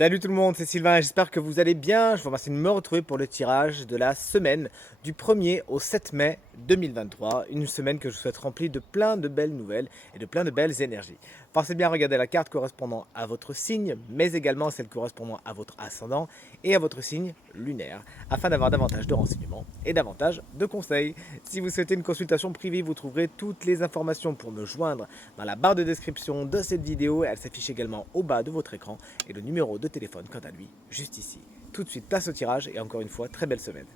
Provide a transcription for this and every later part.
Salut tout le monde, c'est Sylvain et j'espère que vous allez bien. Je vous remercie de me retrouver pour le tirage de la semaine du 1er au 7 mai 2023. Une semaine que je souhaite remplie de plein de belles nouvelles et de plein de belles énergies. Pensez bien à regarder la carte correspondant à votre signe, mais également celle correspondant à votre ascendant et à votre signe lunaire, afin d'avoir davantage de renseignements et davantage de conseils. Si vous souhaitez une consultation privée, vous trouverez toutes les informations pour me joindre dans la barre de description de cette vidéo. Elle s'affiche également au bas de votre écran et le numéro de téléphone quant à lui, juste ici. Tout de suite, place au tirage et encore une fois, très belle semaine.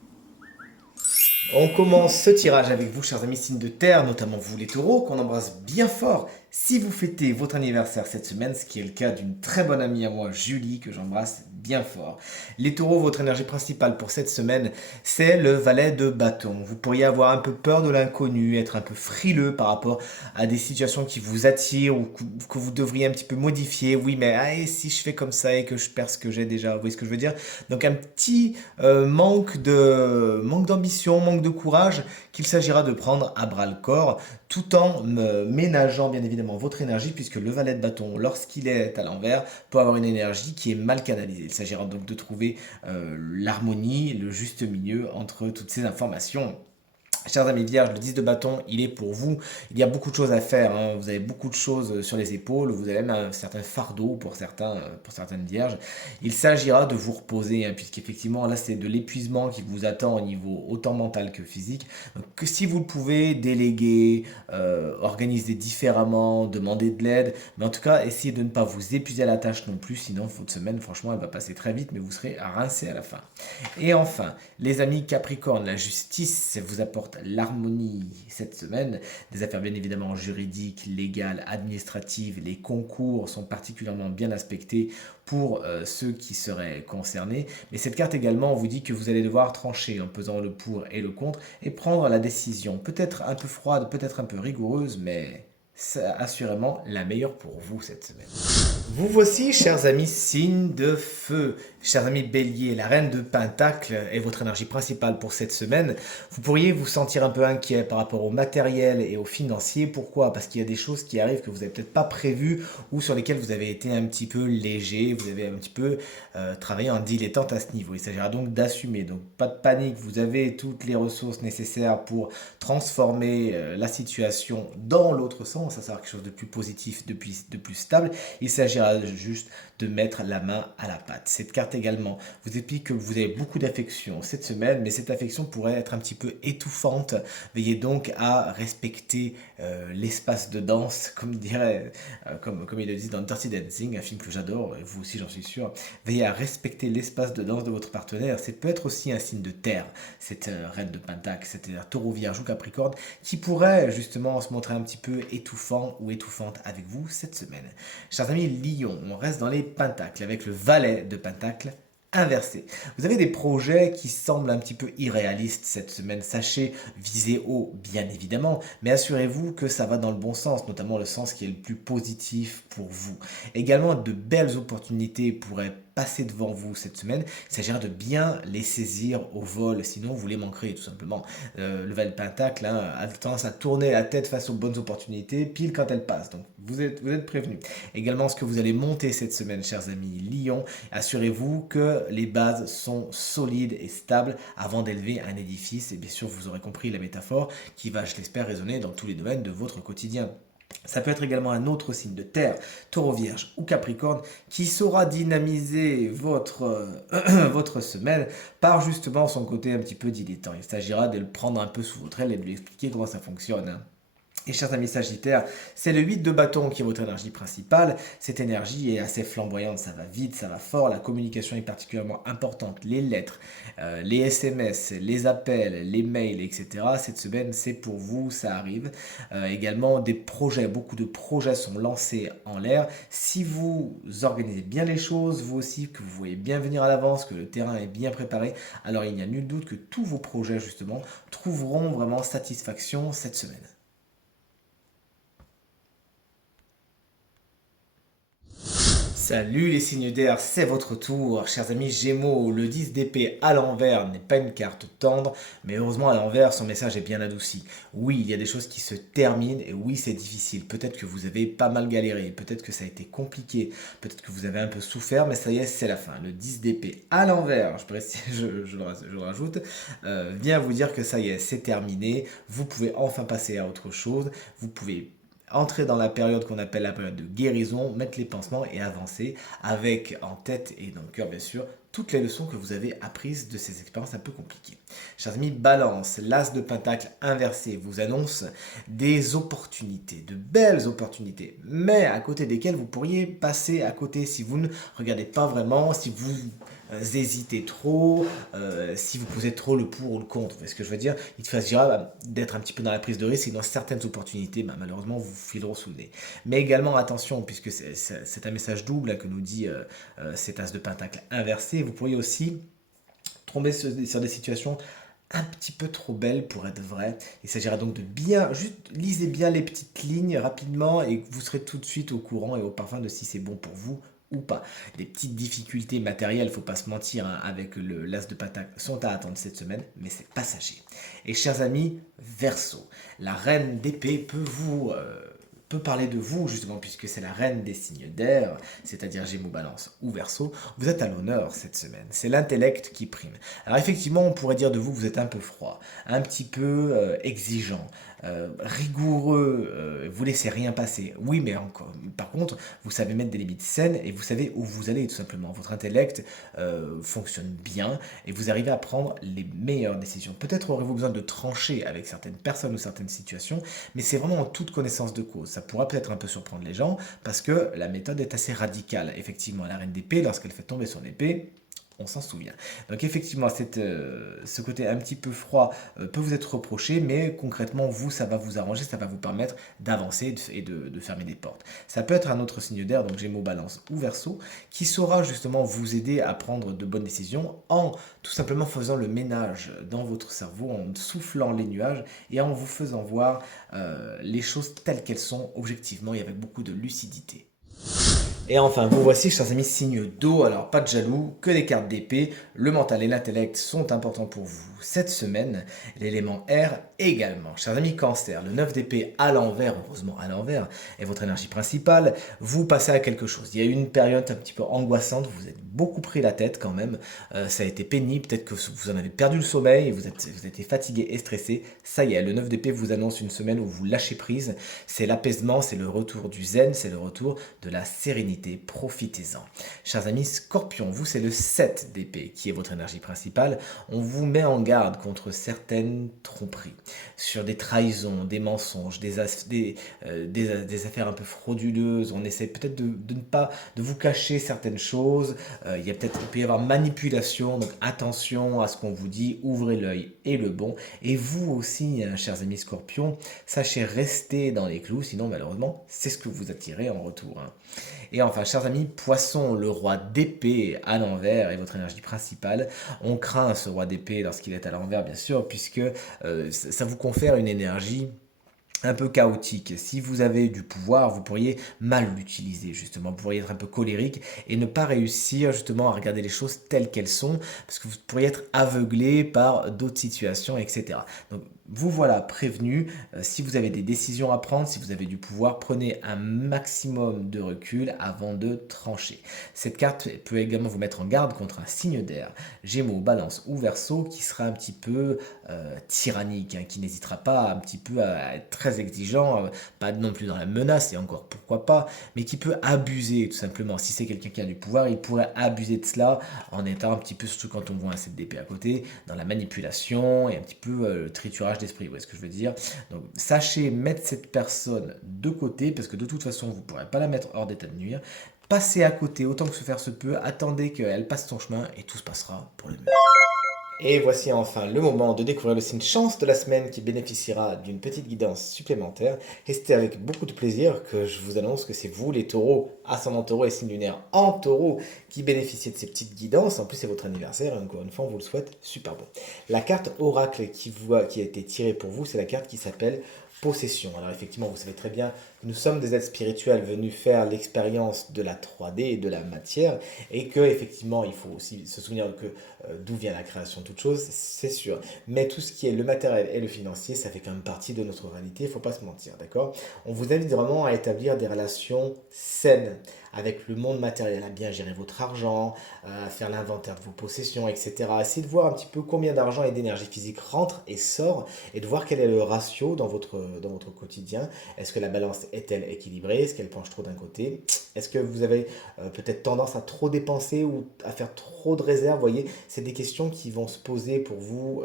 On commence ce tirage avec vous, chers amis signes de terre, notamment vous les taureaux, qu'on embrasse bien fort. Si vous fêtez votre anniversaire cette semaine, ce qui est le cas d'une très bonne amie à moi, Julie, que j'embrasse bien fort. Les taureaux, votre énergie principale pour cette semaine, c'est le valet de bâton. Vous pourriez avoir un peu peur de l'inconnu, être un peu frileux par rapport à des situations qui vous attirent ou que vous devriez un petit peu modifier. Oui, mais et si je fais comme ça et que je perds ce que j'ai déjà, vous voyez ce que je veux dire? Donc un petit manque d'ambition, manque de courage qu'il s'agira de prendre à bras le corps tout en ménageant bien évidemment votre énergie puisque le valet de bâton lorsqu'il est à l'envers peut avoir une énergie qui est mal canalisée. Il s'agira donc de trouver l'harmonie, le juste milieu entre toutes ces informations. Chers amis vierges, le 10 de bâton, il est pour vous. Il y a beaucoup de choses à faire, hein. Vous avez beaucoup de choses sur les épaules. Vous avez même un certain fardeau pour certaines vierges. Il s'agira de vous reposer, hein, puisqu'effectivement, là, c'est de l'épuisement qui vous attend au niveau autant mental que physique. Donc, que si vous le pouvez, déléguer, organiser différemment, demander de l'aide. Mais en tout cas, essayez de ne pas vous épuiser à la tâche non plus. Sinon, votre semaine, franchement, elle va passer très vite, mais vous serez rincé à la fin. Et enfin, les amis Capricorne, la justice vous apporte l'harmonie cette semaine. Des affaires bien évidemment juridiques, légales, administratives. Les concours sont particulièrement bien aspectés pour ceux qui seraient concernés. Mais cette carte également vous dit que vous allez devoir trancher en pesant le pour et le contre et prendre la décision. Peut-être un peu froide, peut-être un peu rigoureuse, mais c'est assurément la meilleure pour vous cette semaine. Vous voici, chers amis, signe de feu. Chers amis bélier, la reine de Pentacle est votre énergie principale pour cette semaine. Vous pourriez vous sentir un peu inquiet par rapport au matériel et au financier. Pourquoi? Parce qu'il y a des choses qui arrivent que vous n'avez peut-être pas prévues ou sur lesquelles vous avez été un petit peu léger, vous avez un petit peu travaillé en dilettante à ce niveau. Il s'agira donc d'assumer. Donc pas de panique, vous avez toutes les ressources nécessaires pour transformer la situation dans l'autre sens, à savoir quelque chose de plus positif, de plus stable. Il s'agira juste de mettre la main à la pâte. Cette carte également vous explique que vous avez beaucoup d'affection cette semaine, mais cette affection pourrait être un petit peu étouffante. Veillez donc à respecter l'espace de danse, comme ils le disent dans Dirty Dancing, un film que j'adore, et vous aussi j'en suis sûr. Veillez à respecter l'espace de danse de votre partenaire. C'est peut être aussi un signe de terre, cette reine de Pentacle, c'est-à-dire taureau, vierge ou capricorne, qui pourrait justement se montrer un petit peu étouffant ou étouffante avec vous cette semaine. Chers amis Lion, on reste dans les pentacles avec le valet de pentacle inversé. Vous avez des projets qui semblent un petit peu irréalistes cette semaine. Sachez viser haut, bien évidemment, mais assurez-vous que ça va dans le bon sens, notamment le sens qui est le plus positif pour vous. Également, de belles opportunités pourraient passer devant vous cette semaine. Il s'agira de bien les saisir au vol, sinon vous les manquerez tout simplement. Le Valet de Pentacle a tendance à tourner la tête face aux bonnes opportunités, pile quand elles passent. Donc vous êtes prévenus. Également, ce que vous allez monter cette semaine, chers amis Lion, assurez-vous que les bases sont solides et stables avant d'élever un édifice. Et bien sûr, vous aurez compris la métaphore qui va, je l'espère, résonner dans tous les domaines de votre quotidien. Ça peut être également un autre signe de terre, taureau, vierge ou capricorne, qui saura dynamiser votre semaine par justement son côté un petit peu dilettant. Il s'agira de le prendre un peu sous votre aile et de lui expliquer comment ça fonctionne, hein. Et chers amis Sagittaires, c'est le 8 de bâton qui est votre énergie principale. Cette énergie est assez flamboyante, ça va vite, ça va fort, la communication est particulièrement importante. Les lettres, les SMS, les appels, les mails, etc. Cette semaine, c'est pour vous, ça arrive. Également, des projets, beaucoup de projets sont lancés en l'air. Si vous organisez bien les choses, vous aussi, que vous voyez bien venir à l'avance, que le terrain est bien préparé, alors il n'y a nul doute que tous vos projets, justement, trouveront vraiment satisfaction cette semaine. Salut les signes d'air, c'est votre tour, chers amis Gémeaux. Le 10 d'épée à l'envers n'est pas une carte tendre, mais heureusement à l'envers, son message est bien adouci. Oui, il y a des choses qui se terminent et oui, c'est difficile. Peut-être que vous avez pas mal galéré, peut-être que ça a été compliqué, peut-être que vous avez un peu souffert, mais ça y est, c'est la fin. Le 10 d'épée à l'envers, je le rajoute, vient vous dire que ça y est, c'est terminé. Vous pouvez enfin passer à autre chose. Vous pouvez entrer dans la période qu'on appelle la période de guérison, mettre les pansements et avancer avec en tête et dans le cœur bien sûr toutes les leçons que vous avez apprises de ces expériences un peu compliquées. Chers amis, Balance, l'as de pentacle inversé vous annonce des opportunités, de belles opportunités, mais à côté desquelles vous pourriez passer à côté si vous ne regardez pas vraiment, si vous hésitez trop, si vous posez trop le pour ou le contre. Vous voyez ce que je veux dire? Il s'agira d'être un petit peu dans la prise de risque et dans certaines opportunités, malheureusement, vous fileront sous le nez. Mais également, attention, puisque c'est un message double que nous dit cet as de pentacle inversé, vous pourriez aussi tomber sur des situations un petit peu trop belles pour être vraies. Il s'agira donc de bien, juste lisez bien les petites lignes rapidement et vous serez tout de suite au courant et au parfum de si c'est bon pour vous ou pas. Des petites difficultés matérielles, faut pas se mentir, hein, avec l'as de pentacle sont à attendre cette semaine, mais c'est passager. Et chers amis, Verseau, la reine d'épée peut parler de vous, justement, puisque c'est la reine des signes d'air, c'est-à-dire Gémeaux, Balance ou Verseau. Vous êtes à l'honneur cette semaine. C'est l'intellect qui prime. Alors effectivement, on pourrait dire de vous que vous êtes un peu froid, un petit peu exigeant, rigoureux, vous laissez rien passer. Oui, mais encore, par contre, vous savez mettre des limites saines et vous savez où vous allez tout simplement. Votre intellect fonctionne bien et vous arrivez à prendre les meilleures décisions. Peut-être aurez-vous besoin de trancher avec certaines personnes ou certaines situations, mais c'est vraiment en toute connaissance de cause. Ça pourra peut-être un peu surprendre les gens parce que la méthode est assez radicale. Effectivement, la reine d'épée, lorsqu'elle fait tomber son épée, on s'en souvient. Donc effectivement, ce côté un petit peu froid peut vous être reproché, mais concrètement, vous, ça va vous arranger, ça va vous permettre d'avancer et de fermer des portes. Ça peut être un autre signe d'air, donc Gémeaux, Balance ou Verseau, qui saura justement vous aider à prendre de bonnes décisions en tout simplement faisant le ménage dans votre cerveau, en soufflant les nuages et en vous faisant voir les choses telles qu'elles sont objectivement et avec beaucoup de lucidité. Et enfin, vous voici, chers amis, signe d'eau. Alors, pas de jaloux, que des cartes d'épée. Le mental et l'intellect sont importants pour vous cette semaine. L'élément air également. Chers amis, Cancer, le 9 d'épée à l'envers, heureusement à l'envers, est votre énergie principale. Vous passez à quelque chose. Il y a eu une période un petit peu angoissante. Vous êtes beaucoup pris la tête quand même. Ça a été pénible. Peut-être que vous en avez perdu le sommeil. Vous êtes fatigué et stressé. Ça y est, le 9 d'épée vous annonce une semaine où vous lâchez prise. C'est l'apaisement, c'est le retour du zen, c'est le retour de la sérénité. Profitez-en. Chers amis Scorpion, vous c'est le 7 d'épée qui est votre énergie principale. On vous met en garde contre certaines tromperies, sur des trahisons, des mensonges, des affaires un peu frauduleuses. On essaie peut-être de ne pas de vous cacher certaines choses. Il peut y avoir manipulation, donc attention à ce qu'on vous dit, ouvrez l'œil et le bon. Et vous aussi, hein, chers amis Scorpion, sachez rester dans les clous, sinon malheureusement c'est ce que vous attirez en retour. Hein. Et enfin, chers amis, Poisson, le roi d'épée à l'envers est votre énergie principale. On craint ce roi d'épée lorsqu'il est à l'envers, bien sûr, puisque ça vous confère une énergie un peu chaotique. Si vous avez du pouvoir, vous pourriez mal l'utiliser, justement. Vous pourriez être un peu colérique et ne pas réussir, justement, à regarder les choses telles qu'elles sont, parce que vous pourriez être aveuglé par d'autres situations, etc. Donc, vous voilà prévenu. Si vous avez des décisions à prendre, si vous avez du pouvoir, prenez un maximum de recul avant de trancher. Cette carte peut également vous mettre en garde contre un signe d'air, Gémeaux, Balance ou Verseau, qui sera un petit peu tyrannique, hein, qui n'hésitera pas un petit peu à être très exigeant, pas non plus dans la menace, et encore pourquoi pas, mais qui peut abuser tout simplement. Si c'est quelqu'un qui a du pouvoir, il pourrait abuser de cela en étant un petit peu, surtout quand on voit un 7 d'épée à côté, dans la manipulation et un petit peu le triturage d'esprit, vous voyez ce que je veux dire. Donc sachez mettre cette personne de côté, parce que de toute façon, vous ne pourrez pas la mettre hors d'état de nuire. Passez à côté autant que se faire se peut, attendez qu'elle passe son chemin et tout se passera pour le mieux. Et voici enfin le moment de découvrir le signe chance de la semaine qui bénéficiera d'une petite guidance supplémentaire. Et c'était avec beaucoup de plaisir que je vous annonce que c'est vous, les taureaux, ascendant taureau et signe lunaire en taureau, qui bénéficiez de ces petites guidances. En plus, c'est votre anniversaire, et encore une fois, on vous le souhaite super bon. La carte oracle qui a été tirée pour vous, c'est la carte qui s'appelle possession. Alors effectivement, vous savez très bien que nous sommes des êtres spirituels venus faire l'expérience de la 3D et de la matière, et que effectivement, il faut aussi se souvenir que d'où vient la création de toute chose, c'est sûr. Mais tout ce qui est le matériel et le financier, ça fait quand même partie de notre réalité, il ne faut pas se mentir, d'accord? On vous invite vraiment à établir des relations saines avec le monde matériel, à bien gérer votre argent, à faire l'inventaire de vos possessions, etc. Essayez de voir un petit peu combien d'argent et d'énergie physique rentre et sort, et de voir quel est le ratio dans votre quotidien. Est-ce que la balance est-elle équilibrée? Est-ce qu'elle penche trop d'un côté? Est-ce que vous avez peut-être tendance à trop dépenser ou à faire trop de réserves? Vous voyez, c'est des questions qui vont se poser pour vous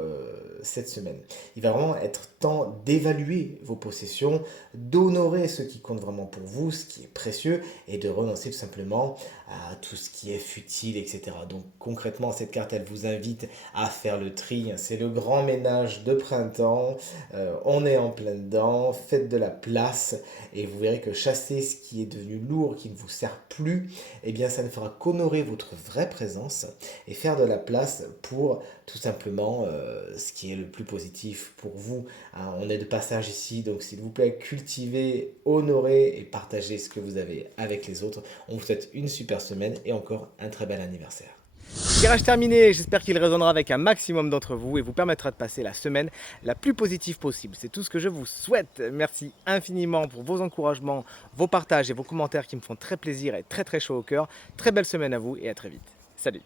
cette semaine. Il va vraiment être temps d'évaluer vos possessions, d'honorer ce qui compte vraiment pour vous, ce qui est précieux, et de renoncer tout simplement à tout ce qui est futile, etc. Donc concrètement, cette carte, elle vous invite à faire le tri. C'est le grand ménage de printemps. On est en plein dedans. Faites de la place et vous verrez que chasser ce qui est devenu lourd, qui ne vous sert plus, eh bien ça ne fera qu'honorer votre vraie présence et faire de la place pour tout simplement ce qui est le plus positif pour vous. Hein, on est de passage ici, donc s'il vous plaît, cultivez, honorez et partagez ce que vous avez avec les autres. On vous souhaite une super semaine et encore un très bel anniversaire. Tirage terminé, j'espère qu'il résonnera avec un maximum d'entre vous et vous permettra de passer la semaine la plus positive possible. C'est tout ce que je vous souhaite. Merci infiniment pour vos encouragements, vos partages et vos commentaires qui me font très plaisir et très chaud au cœur. Très belle semaine à vous et à très vite. Salut!